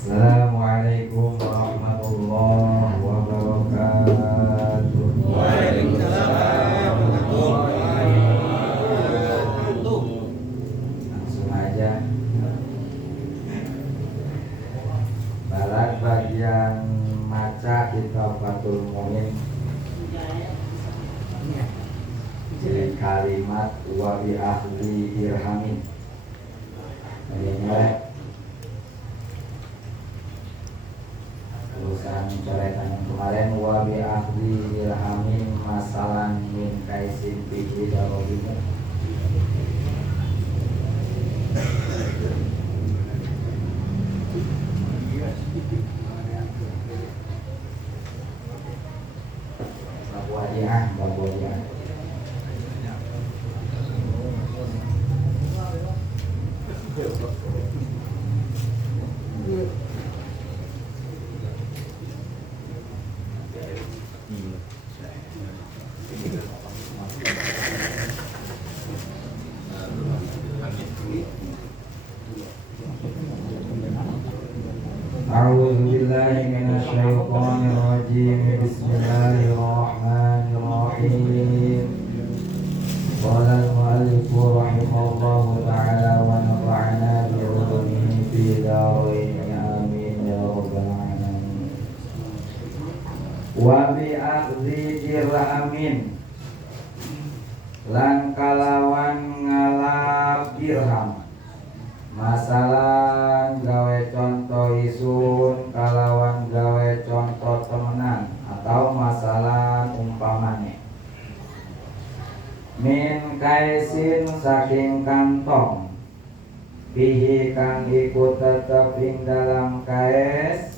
Assalamualaikum warahmatullahi wabarakatuh. Waalaikumsalam warahmatullahi wabarakatuh. Langsung aja. Balat bagian maca Kitabatul Mu'min. Jadi kalimat wa bi ahli dirhamin. Ini tulisan coretan yang kemarin wa bi ahli dirhamin masalan min kaisin bihi darohimu. Babu Wadiah. A'udzu billahi minasyaitonir rajim. Bismillahirrahmanirrahim. Qala al-mu'allif rahimahullahu ta'ala wa nafa'ana bi'ulumihi fi darain amin ya rabbal alamin. Wa bi akhdhi dirhamin lan kalawan ngalap dirham. Masalah gawe contoh isun kalawan gawe contoh temenan atau masalah umpamane. Min kaisin saking kantong bihi kang iku tetep ing dalam kais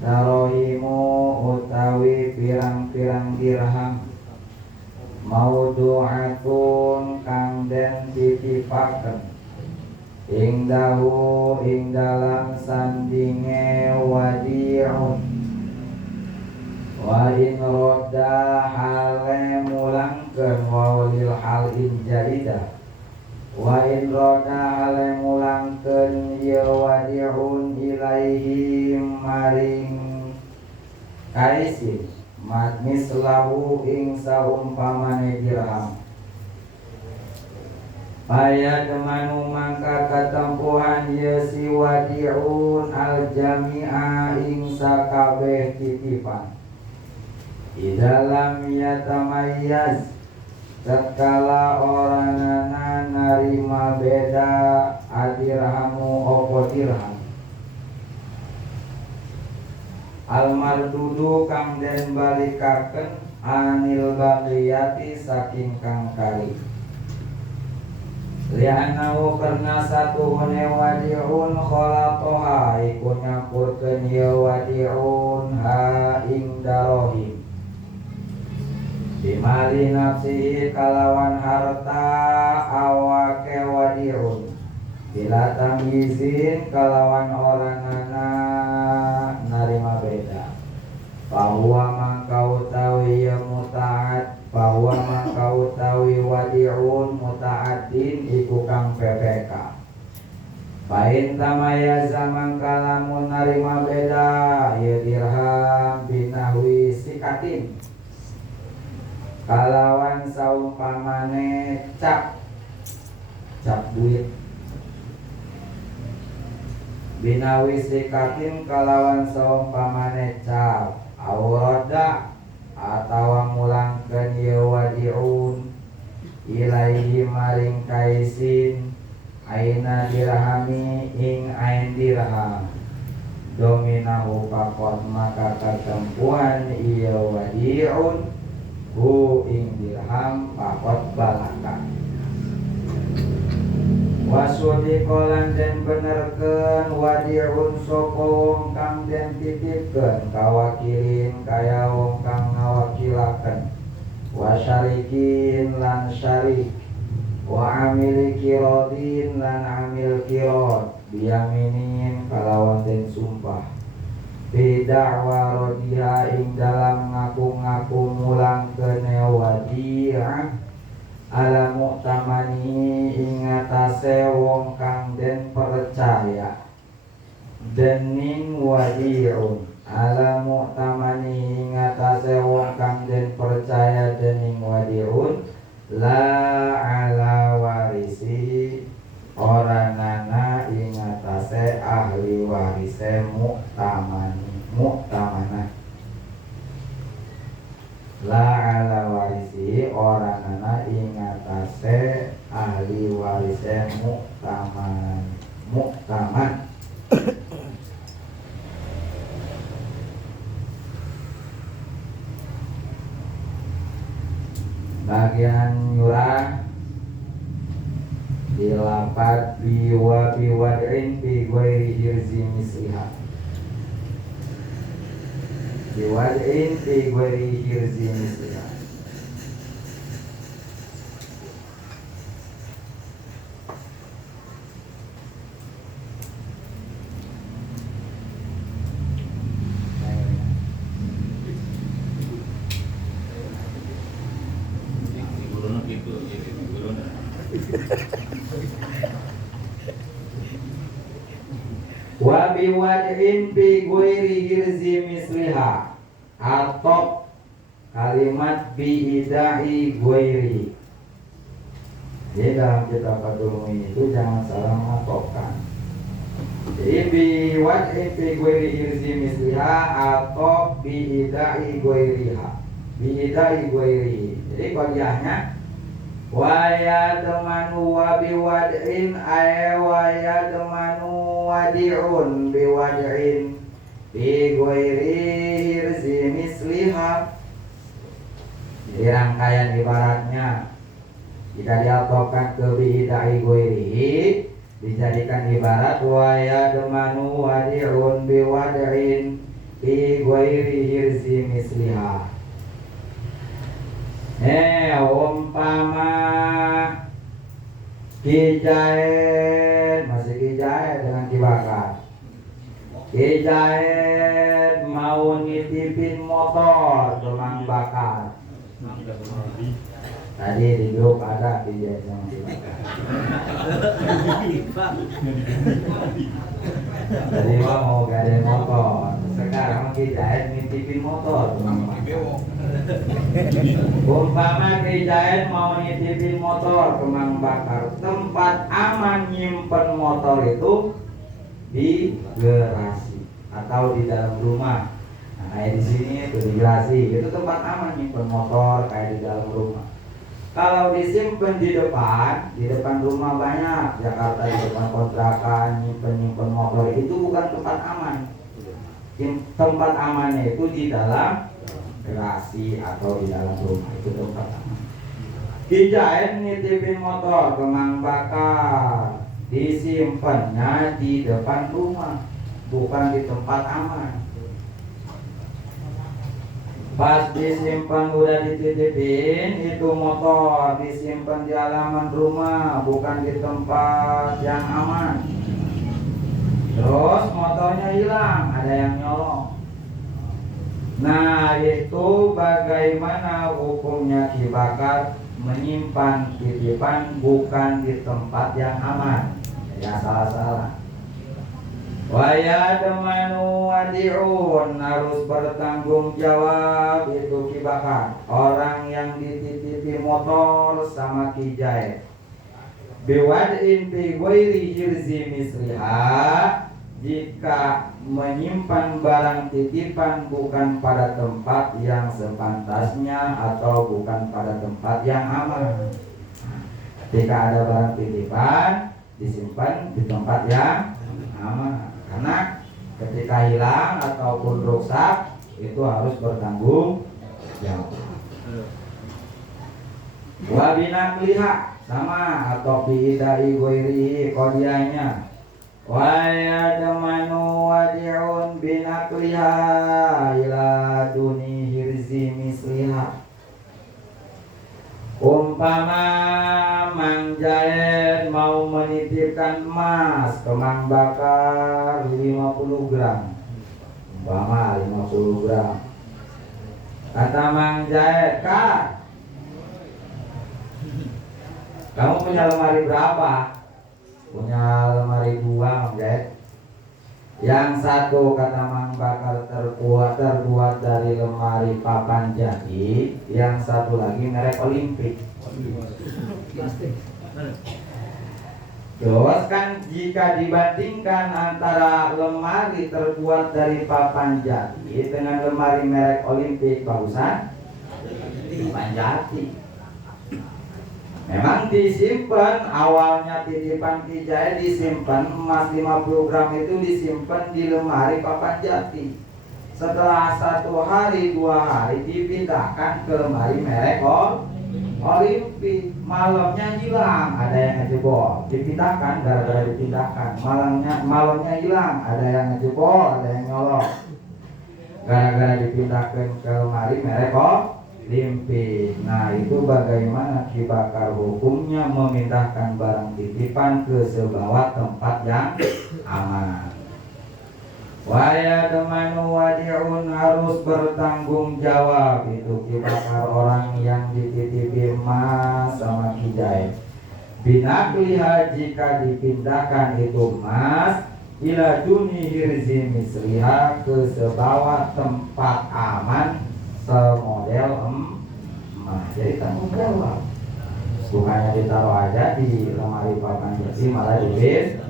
darohimu utawi pirang-pirang dirham maudu'atun kang den titipaken ing dahu ing dalam sandinge wadi'un wa in rodda hale mulangkeun wawlil hal in jadidah wa in rodda hale mulangkeun ya wadi'un ilaihi maring kaisin mislahu ing saumpamane dirham. Aya demanu mangka katempuhan ya si wadi'un al jami'a ing sakabeh titipan. Idalam yatamayyaz tatkala oranana narima beda adirhamu opo dirham. Al mardudu kang den balikaken anil baqiyati saking kang kali. Li'annahu karena satu hune wadi'un kholatoha iku nyampurkeun ya wadi'un ha ing darohim bimali nafsihi kalawan harta awake wadi'un bila tamyizin kalawan oranana narima beda bahwa mangkau tawi ya muta'ad bahwa mangkau tawi wadi'un muta'addin iku kang PPK. Pain tamaya zaman kalamun narima beda ya dirham binahwi sikatin kalawan saumpamane cap duit binawi sikatin kalawan saumpamane cap awroda atawa mulangkeun ya wadi'un ilaihi maring kaisin aina dirhami ing ain dirham dominahu pakot maka ketempuhan iya wadi'un hu ing dirham pakot balakan wasudi kolan den benerkeun wadi'un soko wong kang den titipkeun kawakilin kaya wong kang ngawakilaken wasyarikin lan syarik wa amil kirodin lan amil kirod biyaminin kalawan den sumpah bida'wa rodiha ing dalam ngaku-ngaku mulang kene wadi'ah ala mu'tamani ing atase wong kang den percaya dening wadi'un ala mu'tamani ngatasé wong kang den percaya dening wadi'un la ala warisi ora nana ing ngatasé ahli warise mu'tamana la ala warisi ora nana ing ngatasé ahli warise mu'taman bagian nyurah dilapat biwad'in bi ghairi hirzi misliha biwad'in bi ghairi hirzi misliha wa biwad'in bi ghairi hirzi misliha atau kalimat biidai ghairi. Jadi dalam kitab Fathul Muin itu jangan salah mengatofkan. Jadi biwad'in bi ghairi hirzi misliha atau biidai ghairiha biidai ghairi. Jadi qadiyahnya wa yadmanu wa biwad'in ay wa yadmanu wadi'un biwad'in bi ghairi hirzi misliha. Jadi rangkaian ibaratnya jika diatofkan ke biidai ghairi dijadikan ibarat wa yadmanu wadi'un biwad'in bi ghairi hirzi misliha. Umpama Kijaid, masih Kijaid dengan Kibakar. Kijaid mau nitipin motor ke Mang Bakar. Tadi di grup ada Kijaid sama Kibakar. Tadi mau gade motor, sekarang Kijaid nitipin motor ke Mang Bakar. Umpama Kijaid mau nitipin motor ke Mang Bakar, tempat aman nyimpen motor itu di garasi atau di dalam rumah. Nah, kayak di sini itu di garasi, itu tempat aman nyimpen motor kayak di dalam rumah. Kalau disimpan di depan rumah banyak, Jakarta di depan kontrakan nyimpen motor itu bukan tempat aman. Tempat amannya itu di dalam garasi atau di dalam rumah, itu tempat aman. Kijaid nitipin motor ke Mang Bakar, disimpannya di depan rumah, bukan di tempat aman. Pas disimpan udah dititipin, itu motor disimpan di halaman rumah, bukan di tempat yang aman. Terus motornya hilang, ada yang nyolong. Nah, itu bagaimana hukumnya Kibakar menyimpan titipan bukan di tempat yang aman? Ya salah-salah. Wa yadmanu wadi'un, harus bertanggung jawab itu Kibakar, orang yang dititipi motor sama Kijaid. Biwad'in bi ghairi hirzi misliha, jika menyimpan barang titipan bukan pada tempat yang sepantasnya atau bukan pada tempat yang aman. Ketika ada barang titipan disimpan di tempat yang aman, karena ketika hilang ataupun rusak itu harus bertanggung jawab. Wa binaqliha, sama atau biidai ghairi qadiyahnya. Wa yadmanu wadi'un binaqliha ila duni hirzi misliha. Umpama Mang Jaid mau menitipkan emas ke Mang Bakar 50 gram, umpama 50 gram. Kata Mang Jaid, "Kak, kamu punya lemari berapa?" Punya lemari 2, Mang Jaid. Yang satu kata Mang Bakar terbuat dari lemari papan jati, yang satu lagi merek Olimpik. Terus kan jika dibandingkan antara lemari terbuat dari papan jati dengan lemari merek Olimpik, bagusan papan jati. Memang disimpan, awalnya titipan Ki Jaya disimpan emas 50 gram itu disimpan di lemari papan jati. Setelah 1 hari 2 hari dipindahkan ke lemari merek Olimpik. Malamnya hilang, ada yang ngejebol, dipindahkan, gara-gara dipindahkan. Malamnya hilang, ada yang ngejebol, ada yang nyolong, gara-gara dipindahkan ke lemari merek Olimpik. Nah, itu bagaimana Ki Bakar hukumnya memindahkan barang titipan ke sebuah tempat yang aman. Waya demanu wadi'un, harus bertanggung jawab itu Ki Bakar orang yang dititipi emas sama Ki Jaya. Binakliha, jika dipindahkan itu emas ila duni hirzi misliha, ke sebuah tempat aman semodel emas. Jadi tanggung jawab, bukannya ditaruh aja di lemari papan jati malah dipindahin.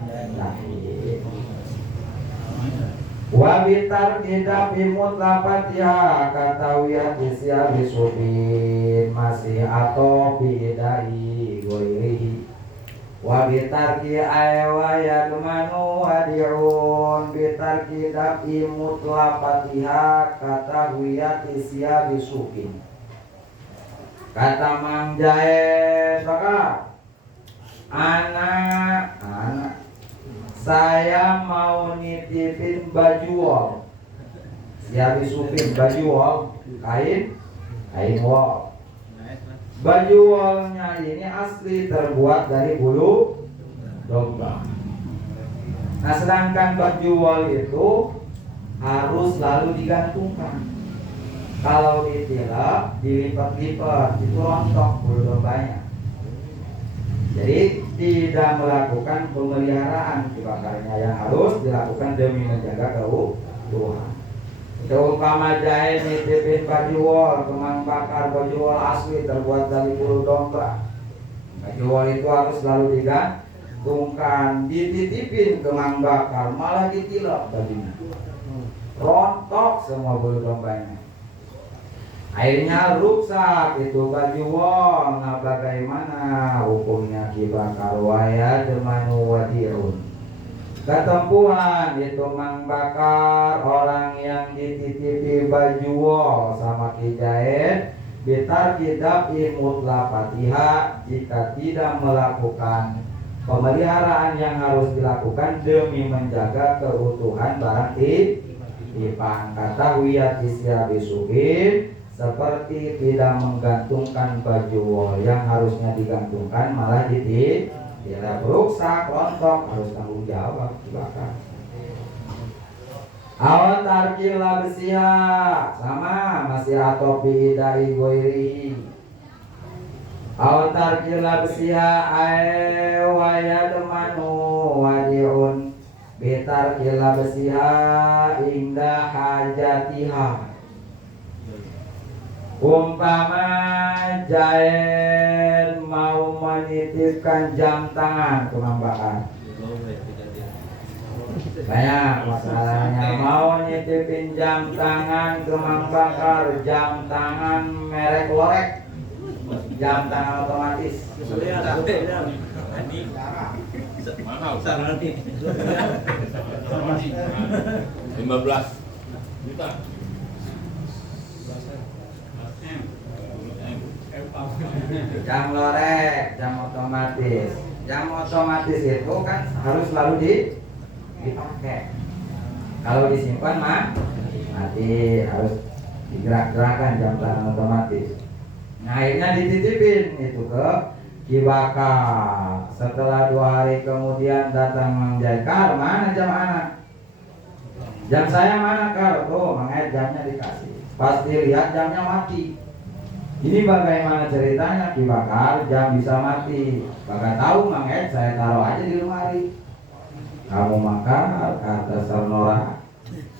Wabitar tidak bimut lapat ya katawiyah isya bisubin masih atau bidai goirihi. Wabitar ki aywa ya gemanu wadiun bitar tidak bimut lapat ya katawiyah isya bisubin. Kata Mang Jae, Bakar, anak saya mau nitipin baju wol. Siap disupin baju wol, kain wol. Baju wolnya ini asli terbuat dari bulu domba. Nah, sedangkan baju wol itu harus selalu digantungkan. Kalau ditilap, dilipat-lipat, itu rontok bulu dombanya. Jadi tidak melakukan pemeliharaan Ki Bakarnya, yang harus dilakukan demi menjaga keutuhan. Seumpama Jahe nitipin baju wol ke Mang Bakar, baju wol asli terbuat dari bulu domba. Baju wol itu harus selalu digantungkan, dititipin ke Mang Bakar, malah ditilap bajunya, rontok semua bulu dombanya. Akhirnya rusak itu baju wol. Nah, bagaimana hukumnya Ki Bakar? Waya demanu wadirun, ketempuhan itu Mang Bakar orang yang dititipi baju wol sama Ki Jahe bitar kitab imut lapatiha, jika tidak melakukan pemeliharaan yang harus dilakukan demi menjaga keutuhan barang titipan. Kata wiyat isya bisubin, seperti tidak menggantungkan baju wol yang harusnya digantungkan malah tidak rusak, rontok, harus tanggung jawab dibakar. Awan tarkila besiha, sama masih atau bidai goiri. Awan tarkila besiha waya demanu wadiun bitarkila besiha indah hajatiha. Umpama Jaen mau menitipkan jam tangan ke Mang Bakar, banyak masalahnya. Mau nitipin jam tangan ke Mang Bakar, jam tangan merek Lorek, jam tangan otomatis. 15 juta. Jam Lorek, jam otomatis. Jam otomatis itu kan harus selalu dipakai. Kalau disimpan mati, harus digerak-gerakan jam tangan otomatis. Nah, akhirnya dititipin itu ke Ki Bakar. Setelah 2 hari kemudian datang Mang Jae, Kar, mana jam anak? Jam saya mana, Kar? Tuh, Mang Ed jamnya dikasih. Pas dilihat jamnya mati. Ini bagaimana ceritanya Ki Bakar jam bisa mati? Bakar tahu Mang Ed, saya taruh aja di lemari. kamu makan kata Nora.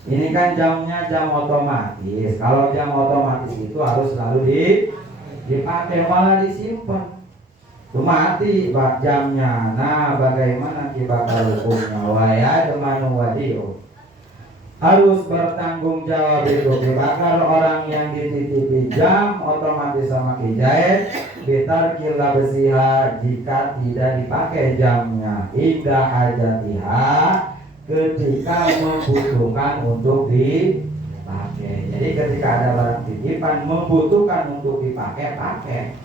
Ini kan jamnya jam otomatis. Kalau jam otomatis itu harus selalu dipakai, malah disimpan. Itu mati bak jamnya. Nah, bagaimana kibakar hukumnya? Waya demanu wadiu. Harus bertanggung jawab itu kibakar orang yang dititipi jam otomatis sama kijait bitar kila besiha jika tidak dipakai jamnya indah hajatiha ketika membutuhkan untuk dipakai. Jadi ketika ada barang titipan membutuhkan untuk dipakai, pakai.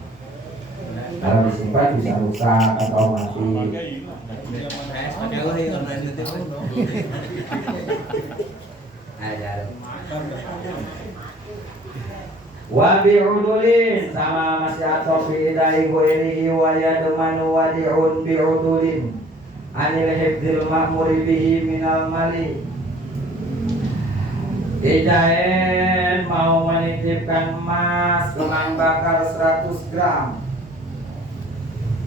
Kalau disimpan bisa rusak atau mati. Wa bi'udulin sama masih atau fi idai bu'irihi wa yadmanu wadi'un bi'udulin anil hifdzil ma'muri bihi minal mali. Ijaen mau menitipkan emas kemang bakar 100 gram.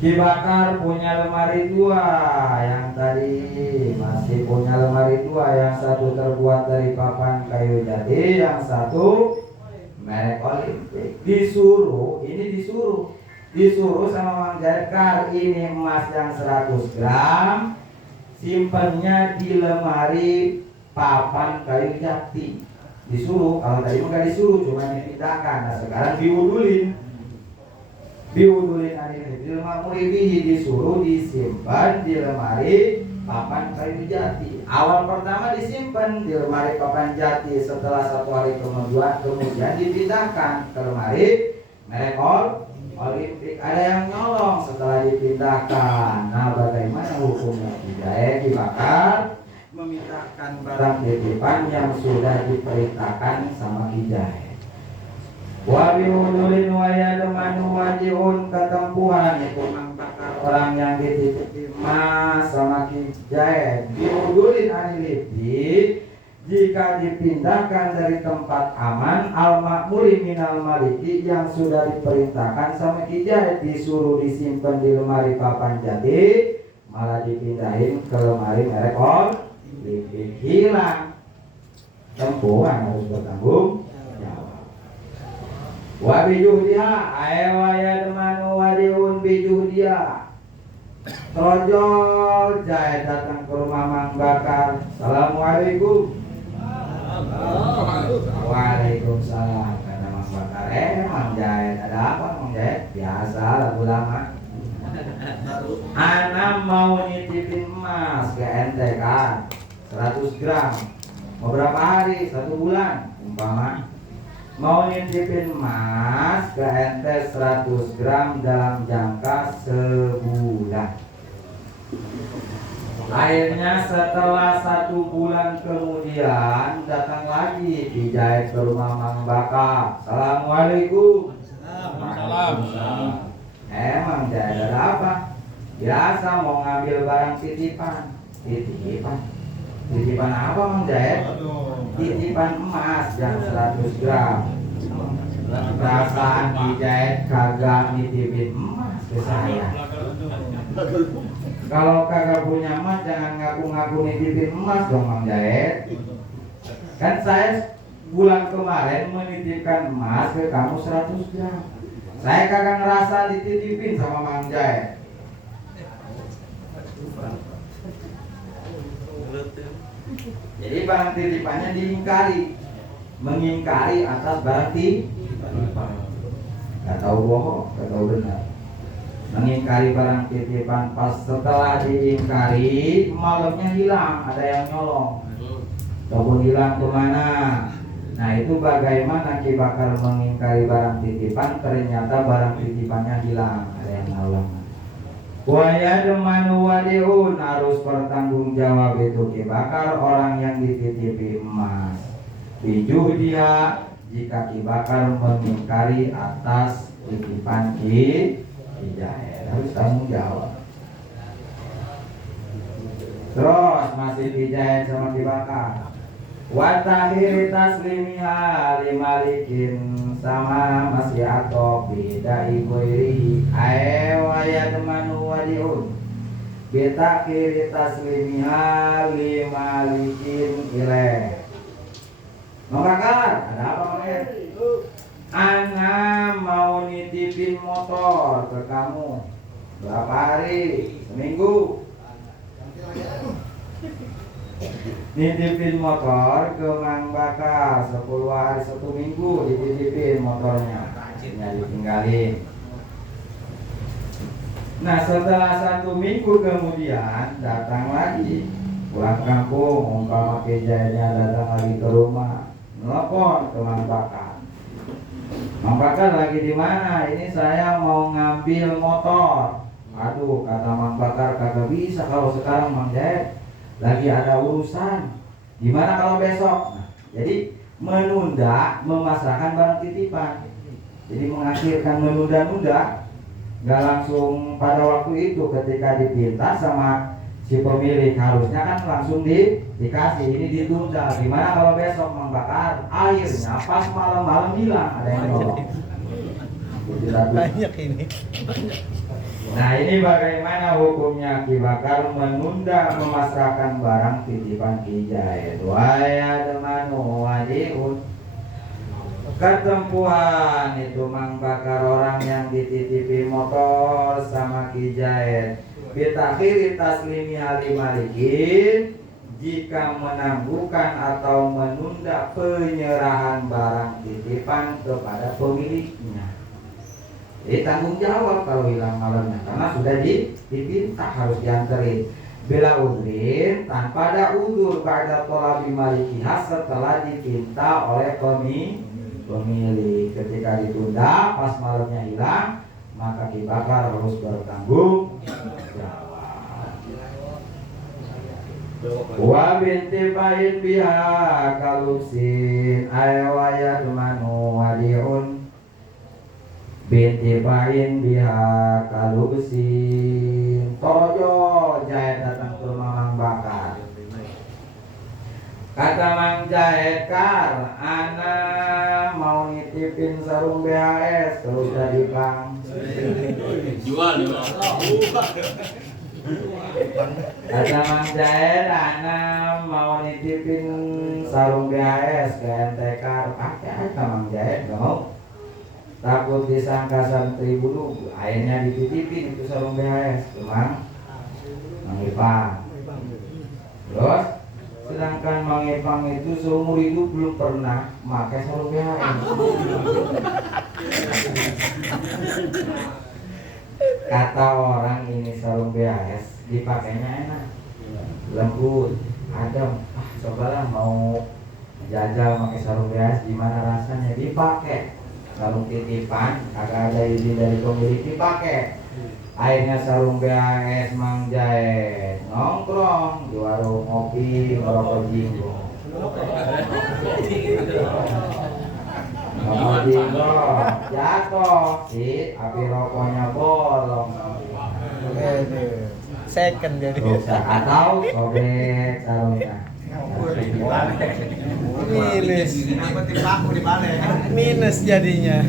Ki Bakar punya lemari 2, yang tadi masih punya lemari 2, yang satu terbuat dari papan kayu jati, yang satu merek Olimpik. Disuruh sama Mang Jekar, ini emas yang 100 gram simpennya di lemari papan kayu jati. Disuruh, kalau tadi enggak disuruh, cuma dipindahkan. Nah sekarang diudulin anil hifdzil ma'muri bihi, disuruh disimpan di lemari papan kayu jati. Awal pertama disimpan di lemari papan jati, setelah 1 hari kemudian dipindahkan ke lemari merek Olimpik. Ada yang nyolong setelah dipindahkan. Nah bagaimana hukumnya? Tidak dibakar, memintakan barang titipan yang sudah diperintahkan sama kijai. Wa bi'udulin wa yadmanu waji'un, ketempuhan itu membakar orang yang dititipi emas sama kijai. Bi'udulin anilibdi, jika dipindahkan dari tempat aman al-ma'muri minal maliki, yang sudah diperintahkan sama kijai, disuruh disimpan di lemari papan jati, malah dipindahin ke lemari merek Olimpik, hilang. Tempuhan harus bertanggung jawab. Wa bijuhdiha aywa yadmanu wadiun bijuhdiha. Trojol jahit datang ke rumah Mang Bakar. Assalamualaikum. Waalaikumsalam. Kata Mang Bakar, Mang Jahit, ada apa Mang Jahit? Biasa lagu lama. Ana mau nitipin emas ke ente kan 100 gram. Mau berapa hari? 1 bulan umpama. Mau nitipin emas ke ente 100 gram dalam jangka sebulan. Akhirnya setelah 1 bulan kemudian datang lagi dijahit ke rumah Mang Bakar. Assalamualaikum. Waalaikumsalam. Emang jahit ada apa? Biasa mau ngambil barang titipan. Titipan apa Mang Jahit? Titipan emas yang 100 gram. Perasaan dijahit kagak nitipin emas ke saya. Kalau kagak punya emas jangan ngaku-ngaku nitipin emas dong Mang Jahit. Kan saya bulan kemarin menitipkan emas ke kamu 100 gram. Saya kagak ngerasa dititipin sama Mang Jahit. Jadi barang titipannya diingkari, mengingkari atas barang titipan. Gak tahu bohong, gak tahu benar. Mengingkari barang titipan, pas setelah diingkari malamnya hilang, ada yang nyolong. Ataupun hilang kemana? Nah itu bagaimana Ki Bakar mengingkari barang titipan, ternyata barang titipannya hilang, ada yang nyolong. Wa yadmanu wadi'un, harus bertanggung jawab itu Ki Bakar orang yang dititipi emas. Bijuhdiha, jika Ki Bakar mengingkari atas titipan kijai, harus tanggung jawab. Terus masih kijai sama Ki Bakar. Wa tahiri taslimiha limalikin, sama masih atau beda ibuiri ae wa yadmanu wadi'un, beta kiri taslimiha limalikin ilaih. Mang Bakar, ada apa Mang Ed? Ana mau nitipin motor ke kamu. Berapa hari? Seminggu. Nitipin motor ke Mang Bakar 10 hari 1 minggu dititipin motornya. Akhirnya ditinggalin. Nah setelah 1 minggu kemudian datang lagi pulang kampung, umpama kejadiannya datang lagi ke rumah, nelpon ke Mang Bakar. Mang Bakar lagi di mana? Ini saya mau ngambil motor. Aduh, kata Mang Bakar, kagak bisa kalau sekarang Mang Jaid, lagi ada urusan. Gimana kalau besok? Nah, jadi menunda memasrahkan barang titipan. Jadi mengakhirkan menunda-nunda, nggak langsung pada waktu itu ketika dipinta sama si pemilik, harusnya kan langsung dikasih. Ini ditunda. Gimana kalau besok Mang Bakar? Akhirnya pas malam-malam bilang ada yang nolong. Banyak ini. Nah ini bagaimana hukumnya Ki Bakar menunda memasrahkan barang titipan Ki Jaid. Waya demanu wadiun. Ketempuhan itu Mang Bakar orang yang dititipi motor sama Ki Jaid. Bitakhiri taslimi ali malikin, jika menangguhkan atau menunda penyerahan barang titipan kepada pemiliknya. Jadi tanggung jawab kalau hilang malamnya, karena sudah dipinta harus dianterin. Bila udrin tanpa ada udur pada tolabi malikiha setelah dipinta oleh pemilik. Ketika ditunda pas malamnya hilang, maka Ki Bakar harus bertanggung jawab. Wa binti bain biha kaluksin ayawaya dumanu wadiun. Binti bain biha kaluksin. Torojo Jaid datang ke rumah Mang Bakar. Kata Mang Jaid, Kar, ana mau nitipin sarung BHS terus jadi Kang. Jual. Kata Mang Jaid, ana mau nitipin sarung BHS ke ente Kar. Pakai aja Mang Jaid, no. Takut disangka santri bulu, akhirnya dititipin itu sarung BHS ke Mang Ipang. Terus sedangkan Mang Ipang itu seumur hidup belum pernah pakai sarung BHS. Kata orang ini sarung BHS dipakainya enak, lembut, adem. Cobalah mau jajal pakai sarung BHS gimana rasanya. Dipakai sarung titipan, kagak ada izin dari pemilik, dipakai. Akhirnya sarung BHS Mang Jaid nongkrong di warung kopi ngerokok jinggo. Ngerokok jinggo jatuh, si api rokoknya bolong. Second jadi. Rusak atau sobek sarungnya. Minus jadinya.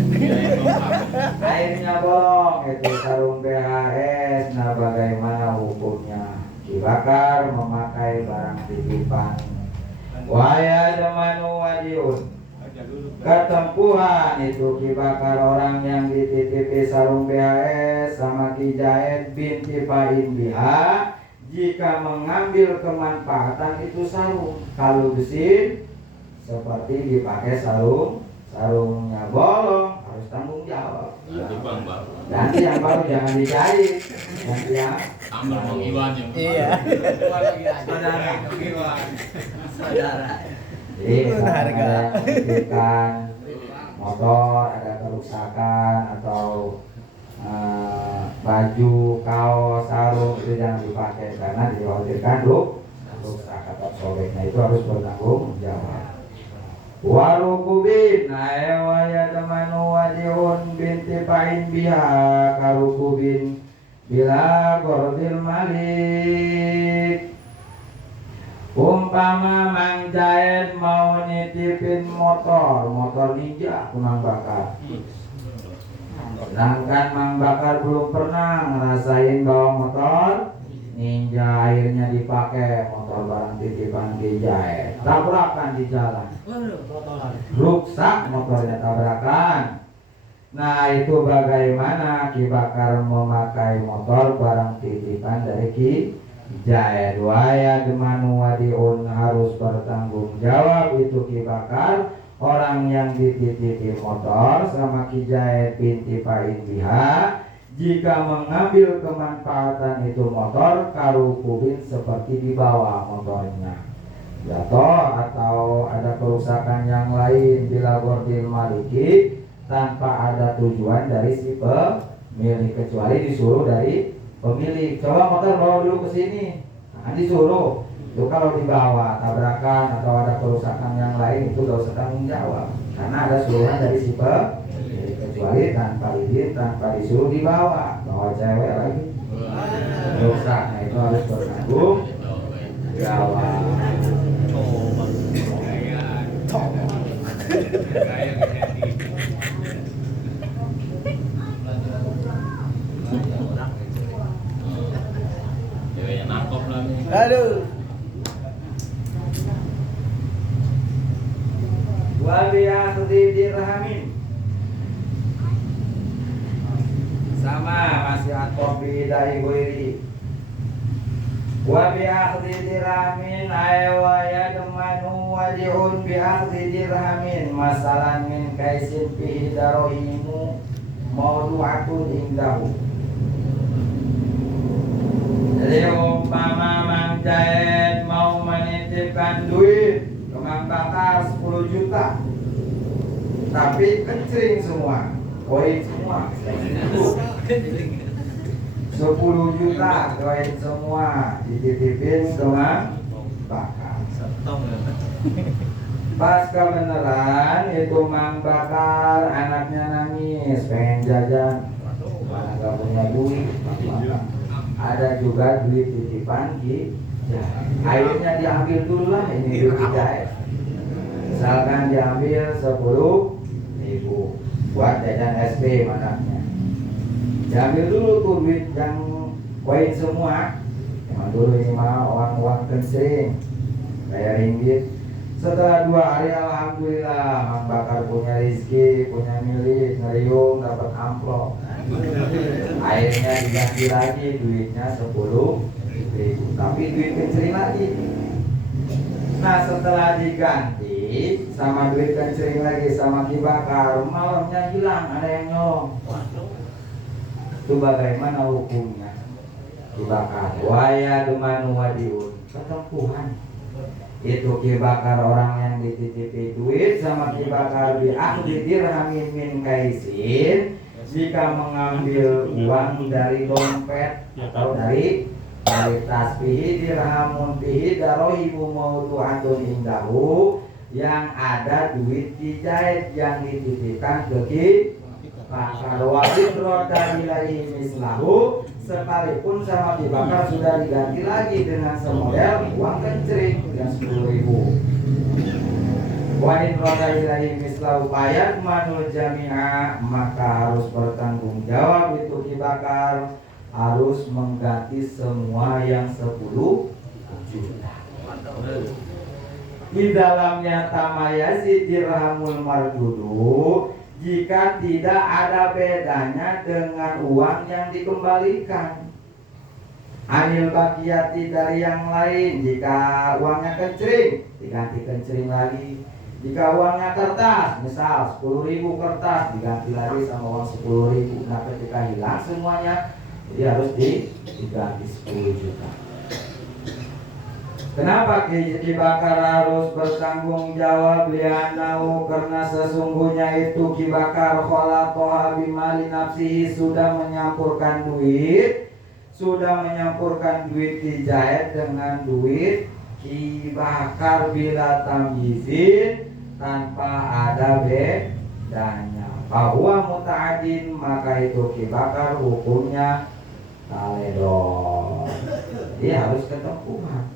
Akhirnya bolong itu sarung BHS. Nah bagaimana hukumnya? Ki Bakar memakai barang titipan. Waya demanu wadiun. Ketempuhan itu Ki Bakar orang yang dititipi sarung BHS sama Ki Jaid binti Pain biha, jika mengambil kemanfaatan itu sarung. Kalau besi seperti dipakai sarungnya bolong, harus tanggung jawab. Nanti yang baru jangan dijahit, nanti yang tambah pengiluannya. Iya. saudara. Jadi ada yang memberikan motor, ada kerusakan atau baju, kaos, sarung itu jangan dipakai karena dikhawatirkan rusak atau sobeknya, itu harus bertanggung jawab. Warukubin ayawaya temanu wajihun binti pain biha karukubin bila gordil malik. Umpama Mang Jaid mau nitipin motor ninja ke Mang Bakar. Sedangkan Mang Bakar belum pernah ngerasain bawa motor ninja akhirnya dipakai motor barang titipan Kijaet, tabrakan di jalan, rusak motornya tabrakan. Nah itu bagaimana Ki Bakar memakai motor barang titipan dari Kijaet. Waya demanu wadiun, harus bertanggung jawab itu Ki Bakar, orang yang dititipi motor sama Kijaet binti Pain Biha. Jika mengambil kemanfaatan itu motor, karukubin seperti dibawa motornya jatuh atau ada kerusakan yang lain bila gordil maliki tanpa ada tujuan dari si pemilik, kecuali disuruh dari pemilik. Coba motor bawa dulu ke sini, nah, disuruh. Itu kalau dibawa tabrakan atau ada kerusakan yang lain itu gak usah tanggung jawab, karena ada suruhan dari si pemilik. Kecuali tanpa izin, tanpa disuruh dibawa, bawa cewek lagi rusak, nah itu harus bertanggung jawab. Cewek yang nangkop lah nih. Aduh. Wa bi'akhdhi dirhamin, sama masih atop bidai goiri. Wa bi'akhdhi dirhamin aywa yadmanu wadi'un bi'akhdhi dirhamin masalan min kaisin fihi darohimu mawdu'atun indahu. Jadi umpama Mang Jaet mau menitipkan duit ke Mang Bakar 10 juta, tapi kencring semua, koin semua, 10 juta koin semua dititipin ke Mang Bakar. Pas kebenaran itu Mang Bakar anaknya nangis pengen jajan, mana gak punya duit. Mang Bakar ada juga duit titipan akhirnya diambil dulu lah ini duit Kijaet. Misalkan diambil 10.000 buat jajan SP manaknya, diambil dulu tuh duit yang koin semua. Emang dulu ini mah uang kencing kayak ringgit. Setelah 2 hari alhamdulillah Mang Bakar punya rezeki, punya milik, ngeriung dapat amplop. Akhirnya diganti lagi duitnya 10.000, tapi duit kencing lagi. Nah setelah diganti sama duit kencing lagi sama Ki Bakar, malamnya hilang, ada yang nyolong. Itu bagaimana hukumnya Ki Bakar? Waya dumanu wadiun, ketempuhan. Itu Ki Bakar orang yang dititipi duit sama Ki Bakar bi'akhdhi dirhamin min kaisin, jika mengambil uang dari dompet atau dari tas pihi dirhamun pihi darohimu mawdu'atun indahu, yang ada duit Kijaet yang dititipkan ke Ki Bakar. Wajib roda ilahi mislahu, sekalipun sama Ki Bakar sudah diganti lagi dengan semodel uang kencring yang 10.000. Wajib roda ilahi mislahu payat manul jami'a, maka harus bertanggung jawab itu Ki Bakar, harus mengganti semua yang 10 juta. Di dalamnya tamayasi dirhamul mardudu, jika tidak ada bedanya dengan uang yang dikembalikan. Anil bakiyati, dari yang lain, jika uangnya kencring diganti kencring lagi. Jika uangnya kertas, misal 10.000 kertas, diganti lagi sama uang 10.000. Nah ketika hilang semuanya, jadi harus diganti 10 juta. Kenapa Ki Bakar harus bertanggung jawab? Lianau, karena sesungguhnya itu Ki Bakar kholatoha bimali nafsihi, sudah menyampurkan duit Kijaet dengan duit Ki Bakar bila tamyizin, tanpa ada bedanya. Bahwa muta'adin, maka itu Ki Bakar hukumnya taledor. Dia harus ketempuhan.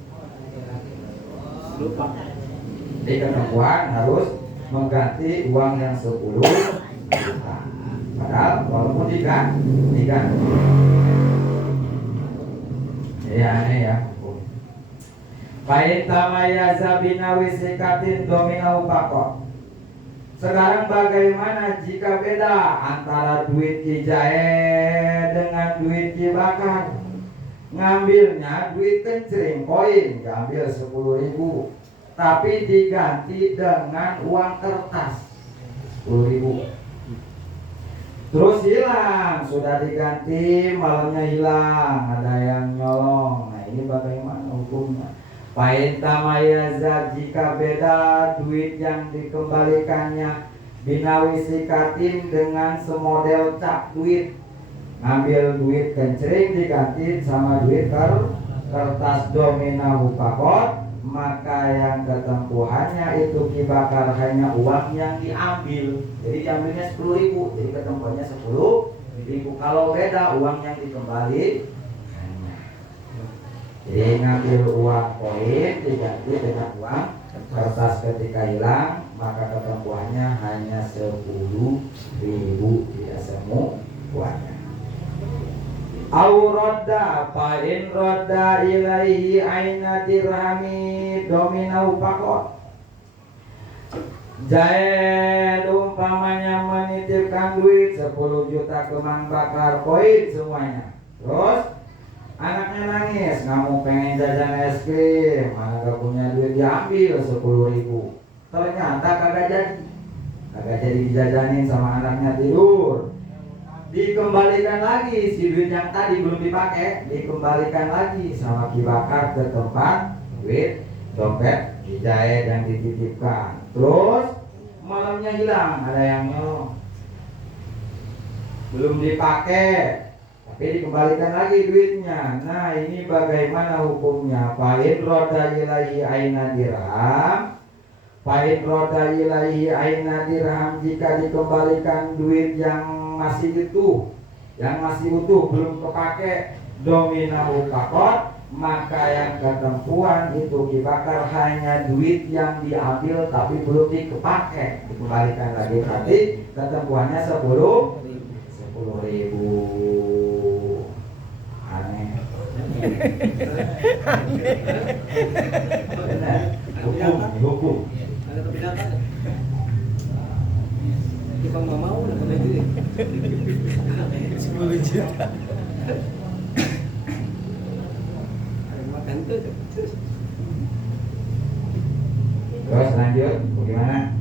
Di ketempuhan harus mengganti uang yang 10 juta. Padahal walaupun diganti. Ya aneh ya. Baik tamaya zabina wisikatin domina upako. Sekarang bagaimana jika beda antara duit kijae dengan duit kibakar? Ngambilnya duit kencering koin, diambil 10.000, tapi diganti dengan uang kertas 10.000. Terus hilang, sudah diganti, malamnya hilang, ada yang nyolong. Nah ini bagaimana hukumnya? Pain tamayaza, jika beda duit yang dikembalikannya binawisikatin dengan semodel cap duit. Ngambil duit kencering diganti sama duit kertas domina upakot, maka yang ketempuhannya itu kibakar hanya uang yang diambil. Jadi diambilnya 10.000, jadi ketempuhannya 10.000. Kalau beda uang yang dikembali, jadi ngambil uang koin diganti dengan uang kertas ketika hilang, maka ketempuhannya hanya 10.000, tidak semuanya. Auroda pain roda ilaihi aina dirhami domina upakot. Jaid umpamanya menitipkan duit 10 juta ke Mang Bakar koin semuanya. Terus anaknya nangis, kamu pengen jajan es krim, mana gak punya duit, diambil 10.000. Ternyata kagak jadi dijajanin sama anaknya, tidur. Dikembalikan lagi si duit yang tadi belum dipakai, dikembalikan lagi sama kibakar ke tempat duit dompet dijahit yang dititipkan. Terus malamnya hilang, ada yang nyolong, belum dipakai tapi dikembalikan lagi duitnya. Nah ini bagaimana hukumnya? Pain roda ilahi aina dirham, pain roda ilahi aina dirham, jika dikembalikan duit yang masih utuh, belum kepake domina upakot, maka yang ketempuan itu kibakar hanya duit yang diambil tapi belum dikepake, dikembalikan lagi, berarti ketempuannya 10.000. Aneh. Benar. Hukum. Ada kebidakan. Kita nggak mau lah kalau itu. 10 juta. Makan tuh. Terus lanjut, bagaimana?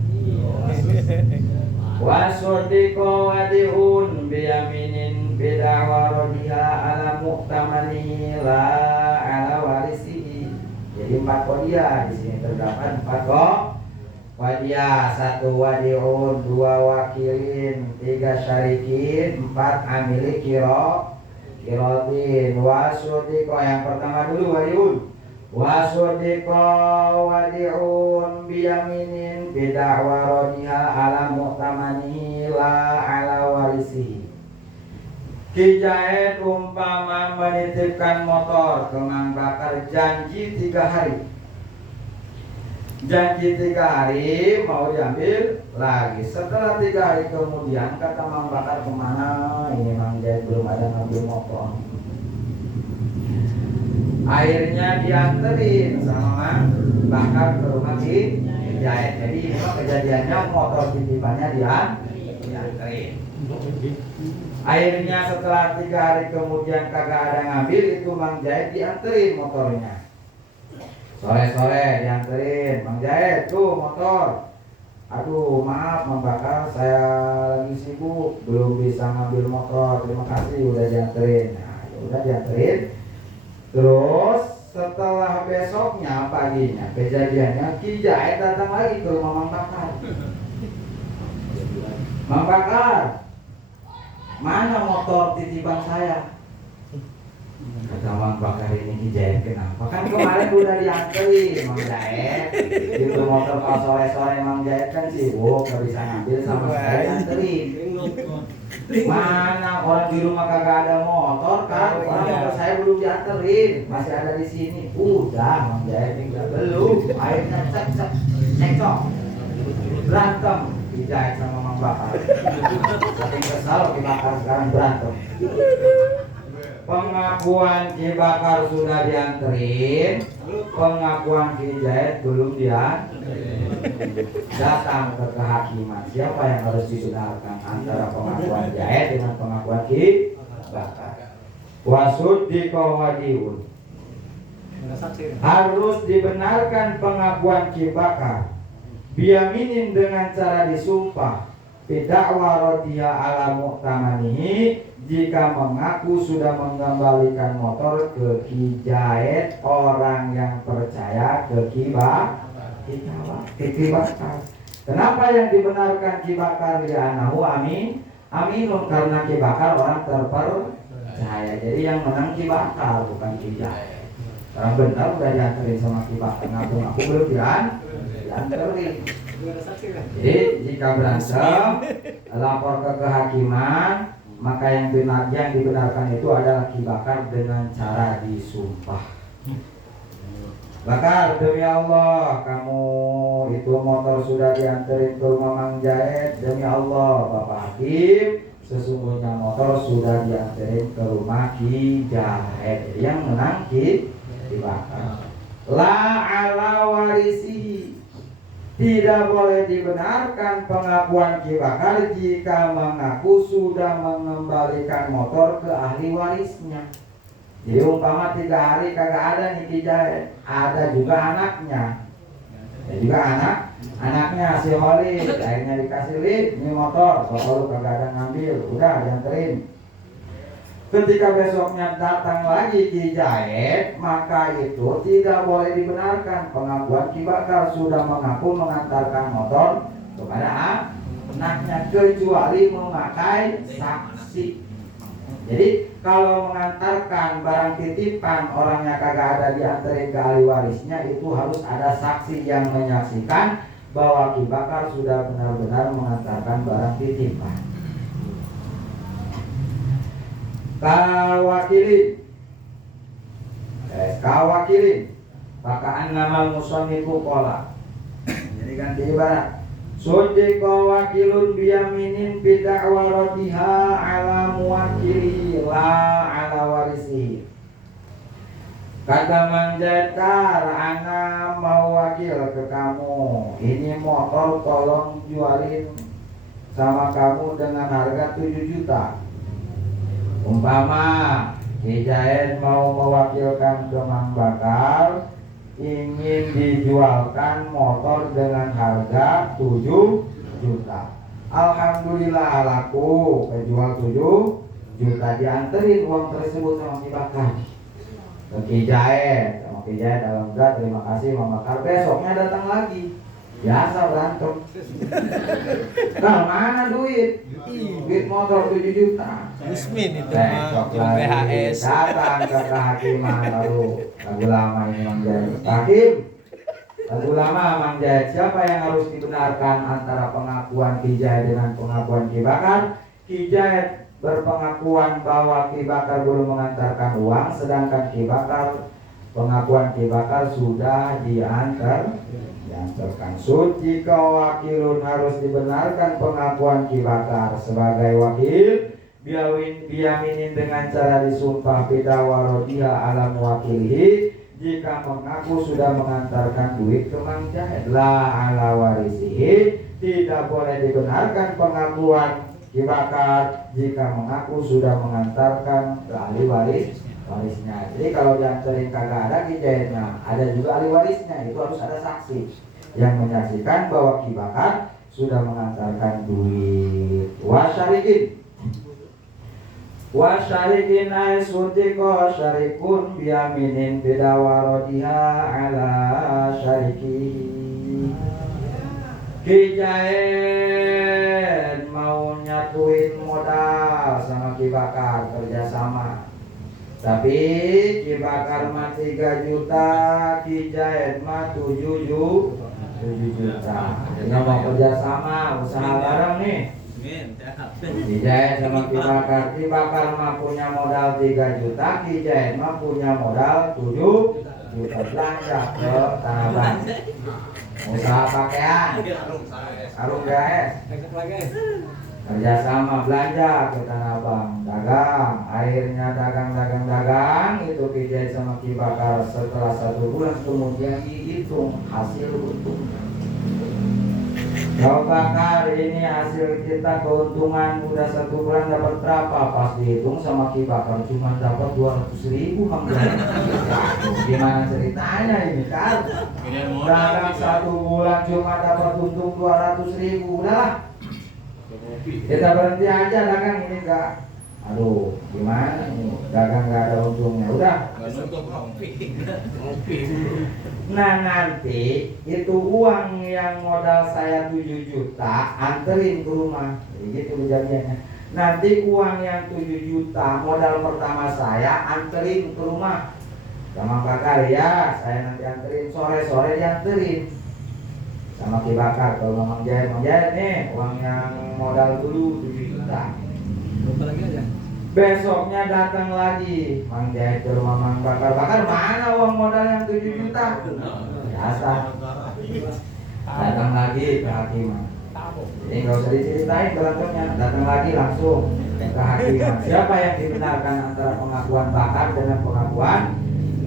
Wasodiko wadiun biyaminin bidawarodiha ala mu'tamani la ala warisi. Jadi 4 kodiah, di sini terdapat 4 wadiah, 1 wadiun, 2 wakilin, 3 syarikin, 4 amili kirotin. Wasodiko, yang pertama dulu wadiun. Wasodiko wadiun biyaminin bida'warodiha ala mu'tamani la ala warisi. Kijahid umpama menitipkan motor ke Mang Bakar, janji 3 hari. Janji 3 hari mau diambil lagi. Setelah 3 hari kemudian kata Mang Bakar, kemana ini Mang Jahid belum ada ngambil motor. Akhirnya dianterin sama Mang Bakar ke rumah Kijahid. Jadi ini kejadiannya motor titipannya dianterin. Akhirnya setelah 3 hari kemudian kagak ada ngambil, itu Mang Jahid dianterin motornya. Sore-sore dianterin, Mang Jahid tuh motor. Aduh maaf Mang Bakar, saya lagi sibuk, belum bisa ngambil motor. Terima kasih udah dianterin. Nah, udah dianterin. Terus setelah besoknya paginya kejadiannya, Kijahid datang lagi ke rumah Mang Bakar. Mang Bakar, mana motor titipan saya? Kata Mang Bakar, ini Kijahid kenapa? Kan kemarin udah dianterin Mang Jahid. Itu motor kalau sore-sore Mang Jahid kan sibuk, gak bisa ngambil sama sekali dianterin. Mana orang di rumah kagak ada motor kan? Orang motor saya belum dianterin, masih ada di sini. Udah Mang Jahid enggak, belum. Akhirnya cekcok, berantem Kijahid sama Mang Bakar. Saking kesal Mang Bakar sekarang berantem. pengakuan Ki Bakar sudah dianterin, pengakuan Ki Jahit belum dianterin. Datang ke kehakiman, siapa yang harus dibenarkan antara pengakuan Jahit dengan pengakuan Ki Bakar? Wasud di kawadiun, harus dibenarkan pengakuan Ki Bakar biyaminin dengan cara disumpah bidakwa rodiha ala mu'tamanihi, jika mengaku sudah mengembalikan motor ke Ki Jahit, orang yang percaya ke Ki Bakar. Kenapa yang dibenarkan Ki Bakar ya anahu amin aminun, karena Ki Bakar orang terpercaya. Jadi yang menang Ki Bakar bukan Ki Jahit. Orang benar udah dianterin sama Ki Bakar, ngaku-ngaku belum dianterin. Jadi jika berantem lapor ke kehakiman, maka yang dibenarkan itu adalah Ki Bakar dengan cara disumpah. Bakar, demi Allah kamu itu motor sudah dianterin ke rumah Mang Jahit. Demi Allah Bapak Hakim, sesungguhnya motor sudah dianterin ke rumah Ki Jahit. Yang menang Ki Bakar. La ala warisi, tidak boleh dibenarkan pengakuan Ki Bakar jika mengaku sudah mengembalikan motor ke ahli warisnya. Jadi umpama 3 hari kagak ada nih Ki Jahit, ada juga anaknya. Ada juga anaknya si Holid, akhirnya dikasih lid, ini motor, bapak lu kagak ada ngambil, udah dianterin. Ketika besoknya datang lagi Ki Jahit, maka itu tidak boleh dibenarkan pengakuan Ki Bakar sudah mengaku mengantarkan motor kepada anaknya, kecuali memakai saksi. Jadi kalau mengantarkan barang titipan orangnya kagak ada dianterin ke ahli warisnya, itu harus ada saksi yang menyaksikan bahwa Ki Bakar sudah benar-benar mengantarkan barang titipan. Kawakilin pakaan nama musoniku pola. Jadi ganti ibarat sodika wakilun biyaminin bidakwa rodiha ala muwakili la ala warisi. Kata Mang Jahit, ana mau wakil ke kamu, ini motor tolong jualin sama kamu dengan harga 7 juta. Umpama Ki Jahit mau mewakilkan ke Mang Bakar, ingin dijualkan motor dengan harga 7 juta. Alhamdulillah laku, kejual 7 juta, dianterin uang tersebut sama Ki Bakar ke Ki Jahit. Sama Ki Jahit alhamdulillah terima kasih Mang Bakar. Besoknya datang lagi, biasa berantem. Nah, mana duit? Duit motor 7 juta. Usmin itu Besok mah lagi BHS. datang ke kehakiman, lagu lama ini Mang Jahit. Hakim, lagu lama Mang Jahit, siapa yang harus dibenarkan antara pengakuan Ki Jahit dengan pengakuan Ki Bakar? Ki Jahit berpengakuan bahwa Ki Bakar belum mengantarkan uang, sedangkan Ki Bakar, pengakuan Ki Bakar sudah diantarkan. Suci kawakilun, harus dibenarkan pengakuan Ki Bakar sebagai wakil biyaminin dengan cara disumpah bidakwa rodiha ala muwakilihi, jika mengaku sudah mengantarkan duit ke Mang Jahit. La ala warisihi, tidak boleh dibenarkan pengakuan Ki Bakar jika mengaku sudah mengantarkan ke ahli warisnya. Jadi kalau diantarin kagak ada Ki Jahitnya, ada juga ahli warisnya, itu harus ada saksi yang menyaksikan bahwa Ki Bakar sudah mengantarkan duit. Wasyarikin ay sutiko syarikun biyaminin bidakwa rodiha ala syarikihi. Ki Jahit mau nyatuin modal sama Ki Bakar, kerjasama. Tapi Ki Bakar mah 3 juta, Ki Jahit mah 7 juta. Dengan mau kerjasama, usaha bareng nih. Ki Jahit sama Ki Bakar. Ki Bakar mah punya modal 3 juta, Ki Jahit mah punya modal 7 juta. Belanja ke Tanah Abang, usaha pakaian, sarung jahit. kerjasama belanja ke Tanah Abang, dagang, akhirnya dagang itu Ki Jahit sama Ki Bakar setelah 1 bulan kemudian dihitung hasil untungnya. Kau Bakar, ini hasil kita keuntungan udah 1 bulan dapat berapa? Pas dihitung sama Ki Bakar cuma dapat 200.000 Mang Jahit. Gimana ceritanya ini kan? Dagang 1 bulan cuma dapat untung 200.000, udahlah. Kita berhenti aja dagang ini enggak. Aduh, gimana ini? Dagang enggak ada untungnya. Udah. Nah, nanti itu uang yang modal saya 7 juta anterin ke rumah. Jadi gitu kejadiannya. Nanti uang yang 7 juta modal pertama saya anterin ke rumah. Sama Bakar ya, saya nanti anterin sore-sore dianterin. Sama Ki Bakar, kalau Mang Jahit nih uang yang modal dulu 7 juta. Lupa lagi aja. Besoknya datang lagi Mang Jahit ke rumah Mang Bakar. Bakar, mana uang modal yang 7 juta? Biasa. Datang lagi ke hakiman. Jadi nggak usah diceritain berantemnya. Datang lagi langsung ke hakiman. Siapa yang dibenarkan antara pengakuan Bakar dengan pengakuan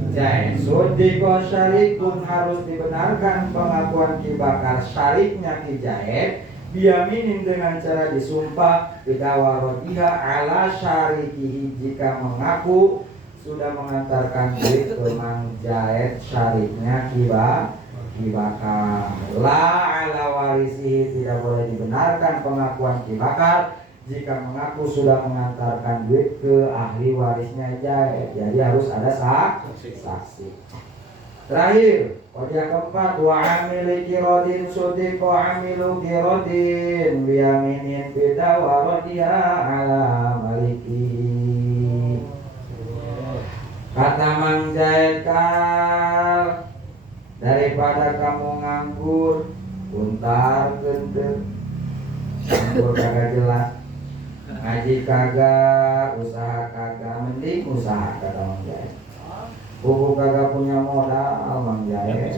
Jahit? Sudiko syarikun, harus dibenarkan pengakuan Ki Bakar syariknya Ki Jahit biyaminin dengan cara disumpah bidawarodiha ala syarikihi, jika mengaku sudah mengantarkan duit ke Mang Jahit syariknya Ki Bakar. La ala warisihi, tidak boleh dibenarkan pengakuan Ki Bakar jika mengaku sudah mengantarkan duit ke ahli warisnya Jahit. Jadi harus ada saksi. Terakhir, yang keempat, wa amili kirodin sudiko amilu kirodin biyaminin bida warodiha ala maliki. Kata Mang Jahit, Kal, daripada kamu nganggur untar gendut, nganggur kagak jelas, ngaji kagak, usaha kagak, mending usaha, kata Mang Jahit. Buku kagak punya modal, Mang Jahit.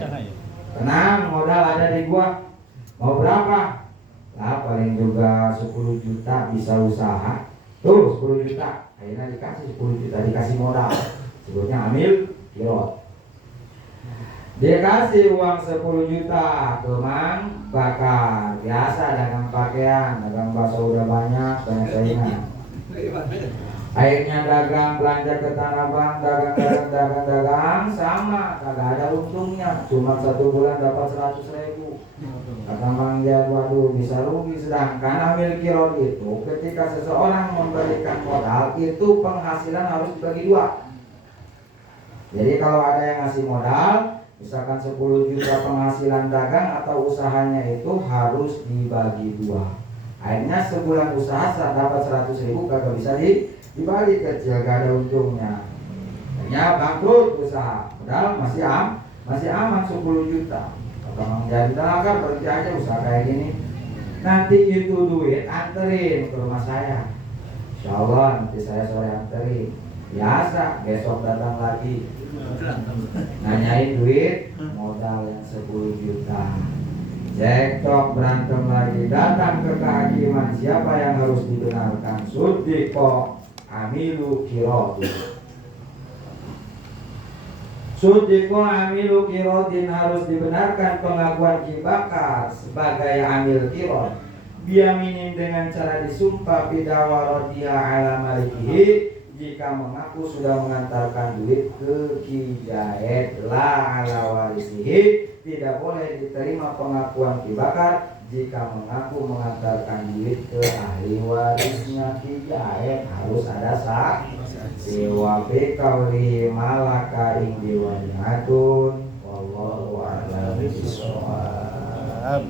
Tenang, modal ada di gua. Mau berapa? Lah paling juga 10 juta bisa usaha. Tuh 10 juta. Akhirnya dikasih 10 juta, dikasih modal. Sebutnya amil kirot. Dia kasih uang 10 juta ke Mang Bakar. Biasa dagang pakaian, dagang bakso udah banyak saingan. Akhirnya dagang, belanja ke Tanah Abang, dagang sama, kagak ada untungnya. Cuma 1 bulan dapat 100.000. Kata Mang Jahit, waduh bisa rugi. Sedangkan amil kirot itu ketika seseorang memberikan modal itu penghasilan harus dibagi 2. Jadi kalau ada yang ngasih modal, misalkan 10 juta penghasilan dagang atau usahanya itu harus dibagi 2. Akhirnya sebulan usaha dapat 100.000 kagak bisa dibagi, kecil, gak ada untungnya. Akhirnya bangkrut usaha, padahal masih aman 10 juta. Kata Mang Jahit, kan berhenti aja usaha kayak gini. Nanti itu duit anterin ke rumah saya. Insya Allah nanti saya sore anterin. Biasa, besok datang lagi nanyain duit modal yang 10 juta. Cekcok, berantem lagi, datang ke kehakiman. Siapa yang harus dibenarkan? Sudiko amilu kirodin. Sudiko amilu kirodin, harus dibenarkan pengakuan Ki Bakar sebagai amil kirod biyaminin dengan cara disumpah bidawarodiha ala malikihi, jika mengaku sudah mengantarkan duit ke Ki Jahit. La ala warisihi, tidak boleh diterima pengakuan Ki Bakar jika mengaku mengantarkan duit ke ahli warisnya Ki Jahit. Harus ada saksi. Wa bi qauli malaka ing diwaniatun wallahu a'lam bishawab.